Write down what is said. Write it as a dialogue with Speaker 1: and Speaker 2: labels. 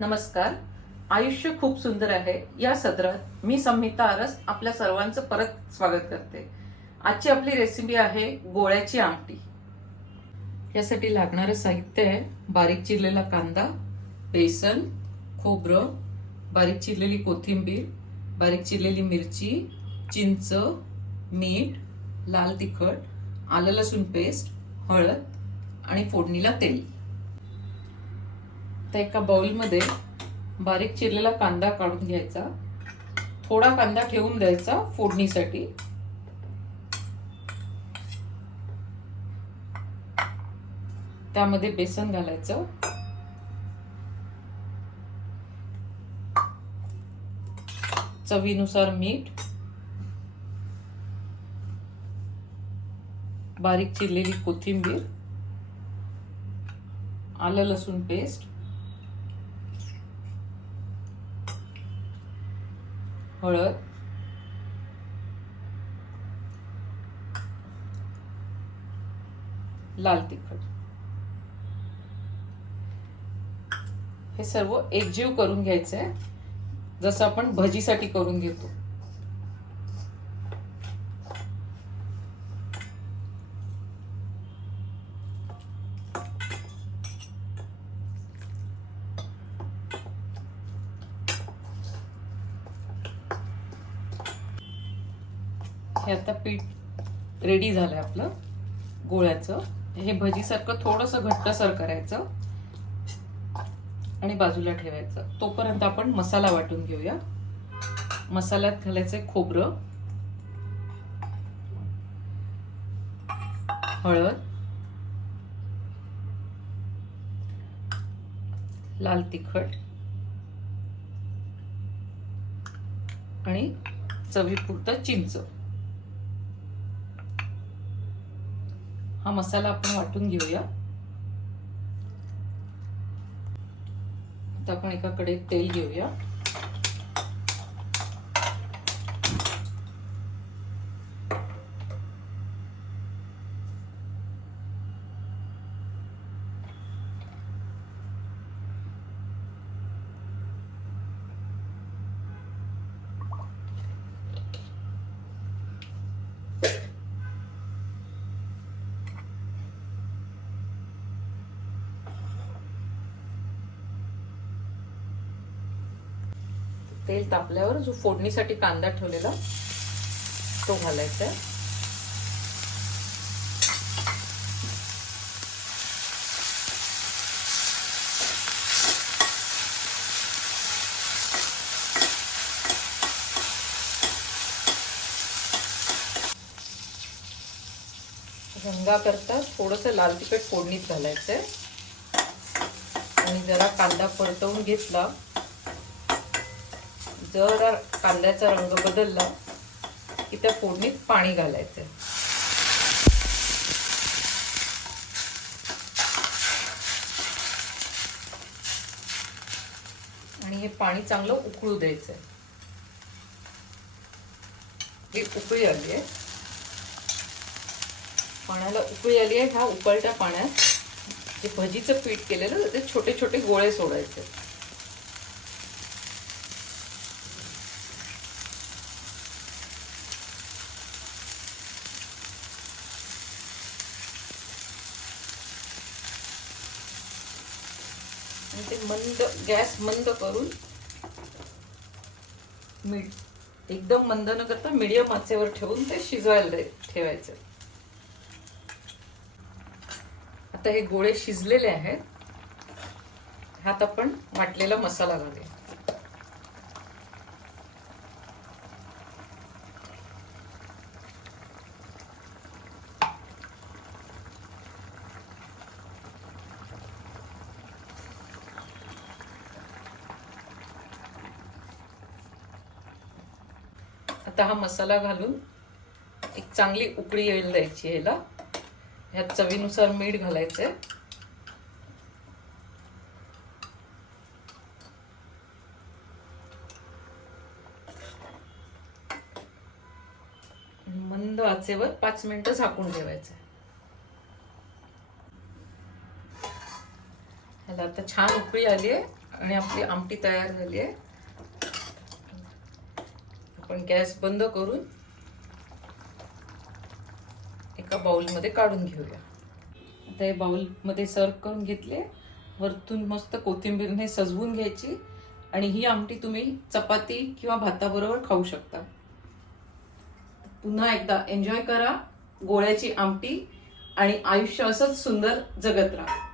Speaker 1: नमस्कार. आयुष्य खूप सुंदर आहे. या सदरात मी संहिता आरस आपल्या सर्वांचं परत स्वागत करते. आजची आपली रेसिपी आहे गोळ्याची आमटी. यासाठी लागणारं साहित्य आहे बारीक चिरलेला कांदा बेसन खोबरं बारीक चिरलेली कोथिंबीर बारीक चिरलेली मिरची चिंच मीठ लाल तिखट आलं लसूण पेस्ट हळद आणि फोडणीला तेल. तर एका बाउलमध्ये बारीक चिरलेला कांदा काढून घ्यायचा. थोडा कांदा ठेवून द्यायचा फोडणीसाठी. त्यामध्ये बेसन घालायचं. चवीनुसार मीठ. बारीक चिरलेली कोथिंबीर. आलं लसूण पेस्ट. हळद. लाल तिखट. हे सर्व एकजीव करून घ्यायचं आहे जसं आपण भजीसाठी करून घेतो. हे आता पीठ रेडी झालंय आपलं. गोळ्याचं. हे भजीसारखं थोडंसं घट्टसर करायचं आणि बाजूला ठेवायचं. तोपर्यंत आपण मसाला वाटून घेऊया. मसाल्यात घालायचं खोबरं. हळद. लाल तिखट. आणि चवीपुरतं चिंच. हा मसाला आपण वाटून घेऊया. आता आपण एका कडेत तेल घेऊया. तेल तापल्यावर जो फोडणीसाठी कांदा ठेवलेला तो घालायचा आहे. रंगा करता थोडस लाल तिखट फोडणीत घालायचंय. आणि जरा कांदा परतवून घेतला जरा कांद्याचा रंग बदलला की त्या फोडणीत पाणी घालायचं. आणि हे पाणी चांगलं उकळू द्यायचं ही उकळी आली आहे. पाण्याला उकळी आली आहे. ह्या उकळत्या पाण्यात जे भजीचं पीठ केलेलं ते छोटे छोटे गोळे सोडायचे. ते मंद गॅस मंद करून मीठ एकदम मंद न करता मीडियम आचेवर ठेवून ते शिजवायला ठेवायचं. आता हे गोळे शिजलेले आहेत. ह्यात आपण वाटलेला मसाला घालूया. आता हा मसाला घालून एक चांगली उकळी येईल द्यायची ह्याला. ह्यात चवीनुसार मीठ घालायचंय. मंद आचेवर पाच मिनिटं झाकून ठेवायचं ह्याला आता छान उकळी आली आहे आणि आपली आमटी तयार झाली आहे आपण गॅस बंद करून एका बाउलमध्ये काढून घेऊया. आता हे बाउलमध्ये सर्व करून घेतले. वरतून मस्त कोथिंबीरने सजवून घ्यायची. आणि ही आमटी तुम्ही चपाती किंवा भाताबरोबर खाऊ शकता. पुन्हा एकदा एन्जॉय करा गोळ्याची आमटी आणि आयुष्य असंच सुंदर जगत राहा.